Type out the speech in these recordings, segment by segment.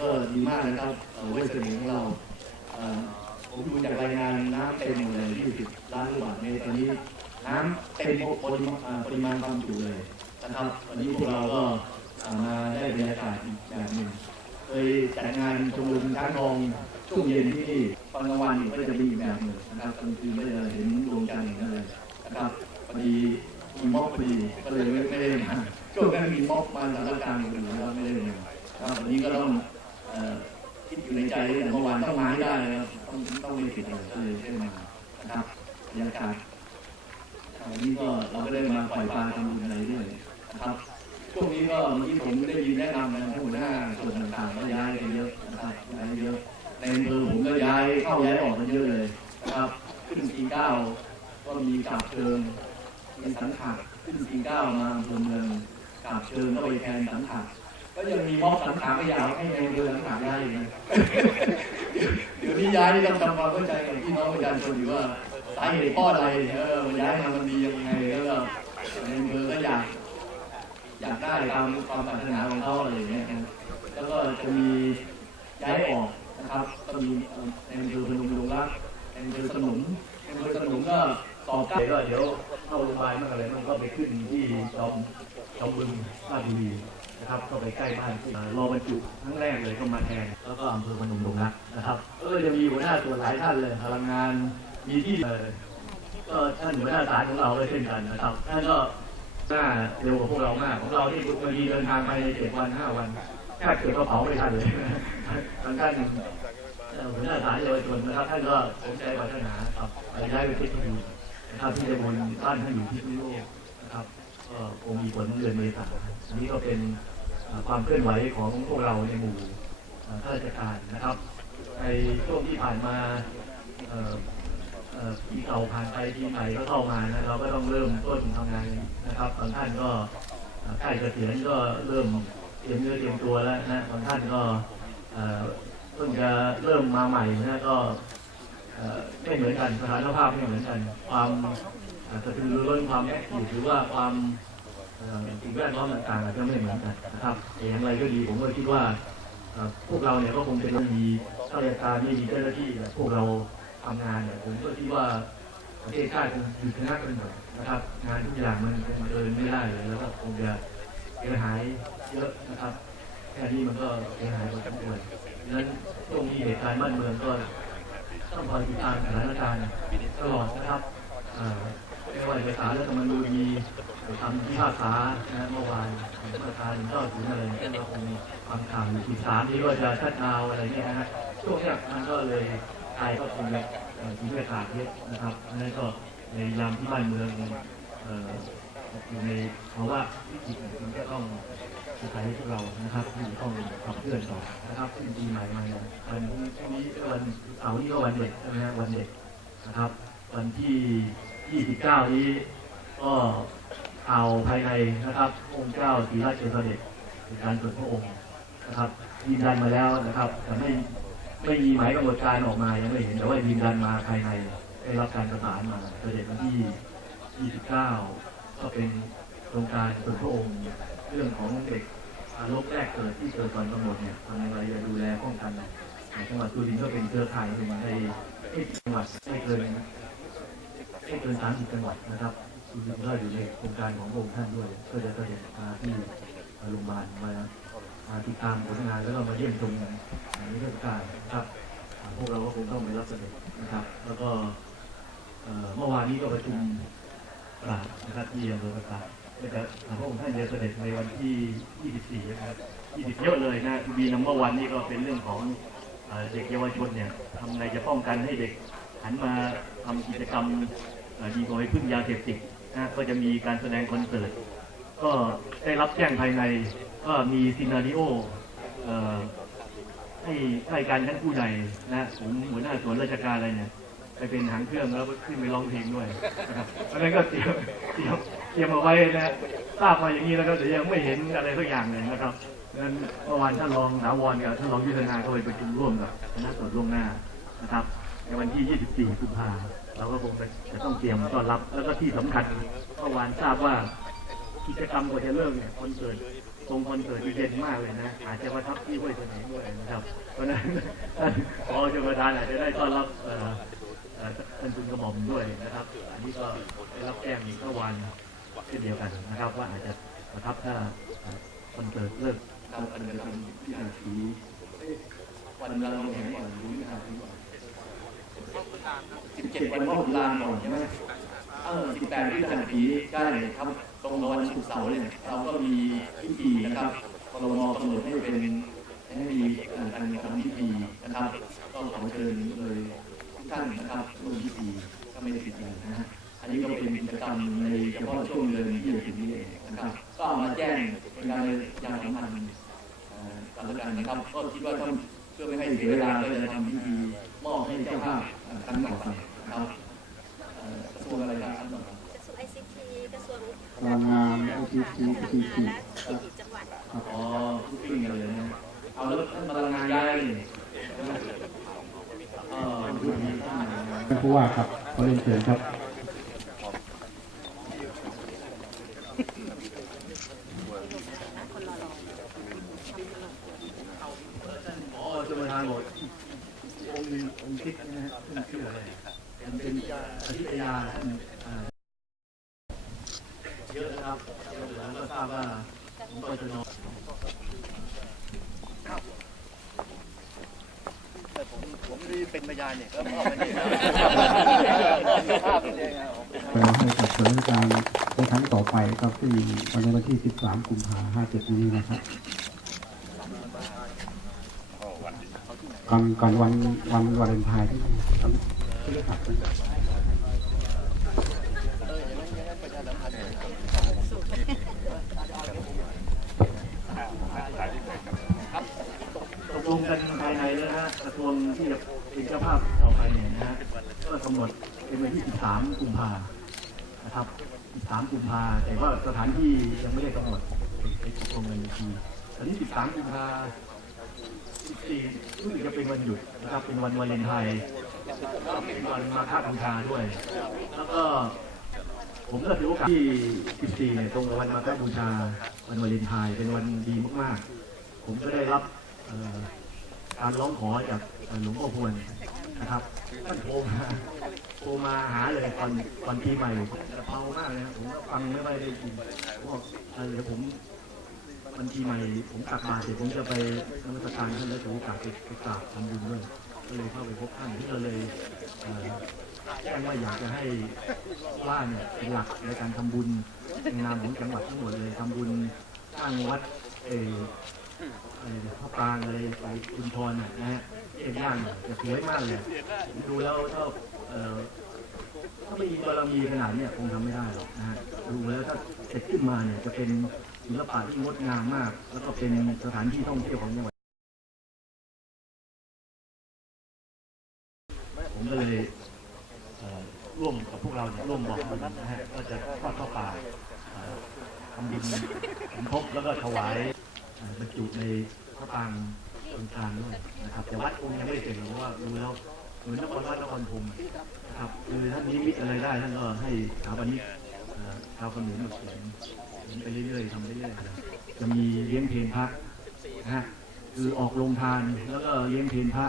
ก็ดีมากนะครับเวสเทิร์นของเราผมดูจากรายงานน้ำเต็มหมดเลย20ล้านลูกบาศก์เมตรตอนนี้น้ำเต็มปริมาณปริมาณความจุเลยนะครับวันนี้พวกเราก็มาได้บรรยากาศอีกแบบหนึ่งเคยจัดงานชมรมช้างทองช่วงเย็นที่นี่ตอนกลางวันก็จะมีอีกแบบหนึ่งนะครับกลางคืนก็จะเห็นดวงจันทร์อย่างนั้นเลยนะครับพอดีมีม็อบพอดีก็เลยไม่ได้มาช่วงนั้นมีม็อบมาสานการณ์อยู่นะครับไม่ได้มาครับวันนี้ก็ต้อง คิดอยู่ในใจเลยแต่เมื่อวานต้องมาให้ได้นะครับต้องต้องไม่ผิดเลยก็เลยได้มานะครับบรรยากาศวันนี้ก็เราก็ได้มาปล่อยปลาทำบุญอะไรด้วยนะครับช่วงนี้ก็เมื่อกี้ผมได้ ก็ยังมีม็อบสังขารก็อยากให้ในอำเภอสังขารย้ายอีกนะเดี๋ยวนี้ย้ายนี่ต้องทำความเข้าใจกับพี่น้องประชาชนอยู่ว่าสาเหตุเพราะอะไรเออย้ายมามันดียังไงแล้วก็ในอำเภอก็อยากอยากได้ตามความปรารถนาของเขาอะไรอย่างเงี้ยแล้วก็จะมีย้ายออกนะครับก็มีเอ่อในอำเภอพนมรุงรักในอำเภอสนมในอำเภอสนมก็สอบกล้ก็เดี๋ยวเข้าโรงพยาบาลมั่งอะไรมันก็ไปขึ้นที่จอมจอมบึงราชบุรี นะครับก็ไปใกล้บ้านที่รอบรรจุครั้งแรกเลยก็มาแทนแล้วก็อำเภอพนมรุงรักนะครับเออจะมีหัวหน้าส่วหลายท่านเลยพลังงานมีที่เอ่อก็ท่านหัวหน้าศาลของเราก็เช่นกันนะครับท่านก็หน้าเร็วกว่าพวกเรามากของเราที่บางทีเดินทางไปเจ็ดวันห้าวันแค่เกิดกระเป๋าไม่ทันเลยทางท่านหัวหน้าสายเยาวชนนะครับท่านก็สนใจพัฒนาครับไปย้ายไปที่ดีนะครับที่จะบนบ้านท่านอยู่ที่พิษณุโลก ก็คงมีผลเดือนเมษายนอันนี้ก็เป็นความเคลื่อนไหวของพวกเราในหมู่เอ่อข้าราชการนะครับในช่วงที่ผ่านมาอ่อเอ่อปีเก่าผ่านไปปีใหม่ก็เข้ามานะเราก็ต้องเริ่มต้นทำงานนะครับบางท่านก็เอ่อใกล้เกษียณก็เริ่มเตรียมเนื้อเตรียมตัวแล้วนะบางท่านก็เอ่อเพิ่งจะเริ่มมาใหม่นะก็ไม่เหมือนกันสถานภาพไม่เหมือนกัน ความ อ่อกระตือรือร้นความแอคทีฟหรือว่าความสิ่งแวดล้อมต่างๆอาจจะไม่เหมือนกันนะครับแต่อย่างไรก็ดีผมก็คิดว่าพวกเราเนี่ยก็คงเป็นมีข้าราชการที่มีเจ้าหน้าที่พวกเราทำงานเนี่ยผมก็คิดว่าประเทศชาติคงหยุดชะงักไปหมดนะครับ งานทุกอย่างมันคงเดินไม่ได้เลยแล้วก็คงจะเสียหายเยอะนะครับแค่นี้มันก็เสียหายพอสมควรดังนั้นช่วงนี้เหตุการณ์บ้านเมืองก็ต้องคอยติดตามสถานการณ์ตลอดนะครับอ่อ ไม่ว่าจะสารรัฐธรรมนูญมีคำพิพากษานะเมื่อวานประธานก็ถึงอะไรเนี่ยก็คงมีความข่าวอยู่ที่ศาลที่ว่าจะชัดดาวอะไรเนี่ยนะฮะช่วงนี้มันก็เลยไทยก็คงจะเอ่อมีเลือดขาดเยอะนะครับอันนั้นก็ในยามที่บ้านเมืองอยู่ในภาวะวิกฤตมันก็ต้องอาศัยพวกเรานะครับที่ต้องขับเคลื่อนต่อนะครับซึ่งปีใหม่มาเนี่วันพรุ่งนี้วันเสาร์นี้ก็วันเด็กใช่ไหมฮะวันเด็กนะครับ วันที่ 29 นี้ ก็ข่าวภายในนะครับ องค์เจ้าศรีราชเสด็จในการตรวจพระองค์นะครับยืนยันมาแล้วนะครับ แต่ไม่ไม่มีหมายกำหนดการออกมายังไม่เห็นแต่ว่ายืนยันมาภายในได้รับการประสานมาเสด็จวันที่ 29 ก็เป็นโครงการส่วนพระองค์เรื่องของเด็กทารกแรกเกิดที่เกิดก่อนกำหนดเนี่ยทำอย่างไรจะดูแลป้องกันในจังหวัดสุรินทร์ก็เป็นเครือข่ายหนึ่งในจังหวัดไม่เกิน ไม่เกิน30จังหวัดนะครับสุรินทร์ก็อยู่ในโครงการของพระองค์ท่านด้วย ก็จะเสด็จมาที่โรงพยาบาลมามาติดตามผลงานแล้วก็มาเยี่ยมชมในเทศกาลนะครับพวกเราก็คงต้องไปรับเสด็จนะครับ แล้วก็เมื่อวานนี้ก็ประชุมปราบนะครับที่อำเภอประกาศก็จะพระองค์ท่านจะเสด็จในวันที่ 24 นะครับ 20 เยอะเลยนะมีนัมเบอร์วันนี่ก็เป็นเรื่องของเด็กเยาวชนเนี่ยทำไงจะป้องกันให้เด็กหันมาทำกิจกรรม ดีกว่าไปพึ่งยาเสพติดนะก็จะมีการแสดงคอนเสิร์ตก็ได้รับแจ้งภายในก็มีซีนาริโอให้ให้การชั้นผู้ใหญ่นะผมหัวหน้าส่วนราชการอะไรเนี่ยไปเป็นหางเครื่องแล้วขึ้นไปร้องเพลงด้วยนะครับเพราะนั้นก็เตรียมเตรียมเตรียมเอาไว้นะทราบมาอย่างนี้แล้วก็แต่ยังไม่เห็นอะไรสักอย่างเลยนะครับงนั้นเมื่อวานท่านรองถาวรกับท่านรองยุทธนาก็ไปประชุมร่วมกับคณะสดล่วงหน้านะครับ ในวันที่ 24 กุมภาเราก็คงจะต้องเตรียมต้อนรับ แล้วก็ที่สำคัญเมื่อวานทราบว่ากิจกรรมกว่าจะเริ่มเนี่ยคอนเสิร์ตตรงคอนเสิร์ตเย็นมากเลยนะ อาจจะประทับที่ห้วยเสน่ห์ด้วยนะครับ เพราะฉะนั้นท่านพอชมประธานอาจจะได้ต้อนรับท่านคุณกระหม่อมด้วยนะครับ อันนี้ก็ได้รับแจ้งเมื่อวานเช่นเดียวกันนะครับ ว่าอาจจะประทับถ้าคอนเสิร์ตเลิกครับอันนี้เป็นวิชาสีวันเราแข่งก่อนรู้วิชาสีก่อน สิบเจ็ดวันพ่อขุนรามก่อนใช่ไหมเออสิบแปดวิชาสีได้ครับ ตรงวันศุกร์เสาร์เนี่ยเราก็มีพิธีนะครับกรมกำหนดให้เป็นให้มีการทำพิธีนะครับ ก็ขอเชิญเลยทุกท่านนะครับร่วมพิธีก็ไม่ได้ผิดอะไรนะฮะอันนี้ก็เป็นกิจกรรมในเฉพาะช่วงเดือนที่จะถึงนี้เองนะครับ ก็เอามาแจ้งเป็นการประชาสัมพันธ์เอ่อกันแล้วกันนะครับ ก็คิดว่าต้องเพื่อไม่ให้เสียเวลาก็จะทำพิธีมอบให้เจ้าภา พเอ่อครั้งต่อไปนะครับเอ่อกระทรวงอะไรนะครั้งต่อไปกระทรวงไอซีทีกระทรวงพลังงานพลังงานและเศรษฐกิจจังหวัดอ๋อทุกปิ้งกันเลยนะเอาแล้วท่านพลังงานย้ายนี่เอ่อผู้ที่ท่านผู้ว่าครับขอเรียนเชิญครับ อ๋อชมประธานบอกองค์หนึ่งองค์ทิศนะฮะท่านชื่ออะไรเป็นเป็นอธิตยาท่านอ่าเยอะนะครับแล้วก็ทราบว่า ผมก็จะนอนผมนี่เป็นพยานเนี่ยก็มอบไปนี่ภาพเลยครับไปให้กับสถานการณ์ในครั้งต่อไปครับที่วันในวันที่ 13 กุมภาพันธ์57 นี้นะครับก่อนก่อนวันวันวาเลนไทน์ที่ต้องที่ขับนะครับ ลงกันภายในแล้วนะฮะกระทรวงที่จะเป็นเจ้าภาพต่อไปเนี่ยนะฮะก็กำหนดเป็นวันที่ 13 กุมภานะครับ 13 กุมภาแต่ว่าสถานที่ยังไม่ได้กำหนดไปตกลงกันอีกทีอันนี้ 13 กุมภา14รู้สึกจะเป็นวันหยุดนะครับ เป็นวันวาเลนไทน์ก็เป็นวันมาฆบูชาด้วย แล้วก็ผมก็ถือโอกาสที่ 14 เนี่ย ตรงกับวันมาฆบูชา วันวาเลนไทน์ เป็นวันดีมาก ๆ ผมก็ได้รับ การร้องขอจากหลวงพ่อพวนนะครับท่านโทรมาโทรมาหาเลยตอนตอนปีใหม่กระเพามากเลยนะผมก็ฟังไม่ค่อยได้ยินผมบอกเดี๋ยวผมวันปีใหม่ผมกลับมาเดี๋ยวผมจะไปนมัสการท่านแล้วถือโอกาสไปกราบทำบุญด้วยก็เลยเข้าไปพบท่านที่ก็เลยแจ้งว่าอยากจะให้ว่าเนี่ยเป็นหลักในการทำบุญในนามของจังหวัดทั้งหมดเลยทำบุญสร้างวัดเอ พระปางอะไรไปอุนทรนะนะฮะเอ็นย่างจะสวยมากเลยดูแล้วถ้าเออถ้าไม่มีบารมีขนาดเนี้ยคงทำไม่ได้หรอกนะฮะดูแล้วถ้าเสร็จขึ้นมาเนี่ยจะเป็นศิลปะที่งดงามมาก แล้วก็เป็นสถานที่ท่องเที่ยวของจังหวัดผมก็เลยเร่วมกับพวกเราเนี่ยร่วมบอกนะฮะก็จะทอดข้าวปลาทำบุญสมทบแล้วก็ถวาย บรรจุในพระปรางตรงกลางด้วยนะครับ แต่วัดคงยังไม่ได้เสร็จหรอกเพราะว่าดูแล้วเหมือนนครวัดนครพรมนะครับคือท่านนิมิตอะไรได้ท่านก็ให้สถาปนิกเอ่อชาวขนุนมาเขียนเขียนไปเรื่อยๆทำไปเรื่อยๆจะมีเลี้ยงเพลนพระนะฮะคือออกโรงทานแล้วก็เลี้ยงเพลนพระ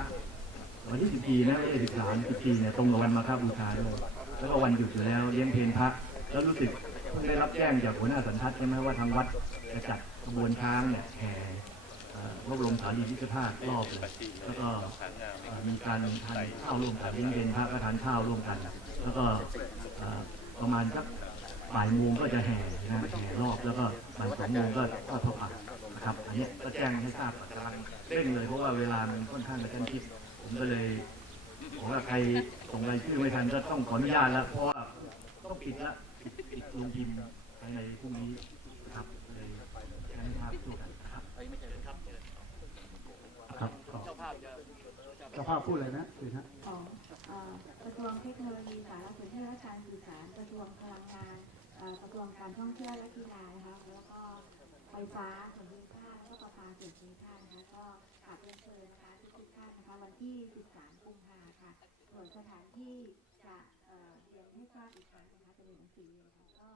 วันที่สิบปีนะไม่ใช่สิบสามสิบปีเนี่ยตรงกับวันมาฆบูชาด้วยแล้วก็วันหยุดอยู่แล้วเลี้ยงเพลนพระแล้วรู้สึกเพิ่งได้รับแจ้งจากหัวหน้าสันทัดใช่ไหมว่าทางวัดจะจัด ขบวนช้างเนี่ยแห่รวบรวมสารีริกธาตุรอบเลยแล้วก็มีการทานข้าวร่วมกันเลี้ยงเพลนพระก็ทานข้าวร่วมกัน แล้วก็ประมาณสักบ่ายโมงก็จะแห่นะแห่รอบแล้วก็บ่ายสองโมงก็ทอดพระป่านะครับอันนี้ก็แจ้งให้ทราบกำลังเร่งเลยเพราะว่าเวลามันค่อนข้างกระชั้นชิด ผมก็เลยบอว่าใครส่งรายชื่อไม่ทันก็ต้องขออนุญาตแล้วเพราะว่าต้องปิดละปิดปิดลงพิมพ์ภายในพรุ่งนี้ ครับครับขอเจ้าภาพพูดเลยนะคือนะของเอ่อกระทรวงเทคโนโลยีสารสนเทศและการสื่อสารกระทรวงพลังงานเอ่อกระทรวงการท่องเที่ยวและกีฬานะคะแล้วก็ไฟฟ้าส่วนภูมิภาคแล้วก็ประปาส่วนภูมิภาคนะคะก็กราบเรียนเชิญนะคะทุกๆท่านนะคะวันที่ 13 กุมภาค่ะส่วนสถานที่จะเอ่อเรียนให้ทราบอีกครั้งนะคะเป็นหนังสือเลยค่ะก็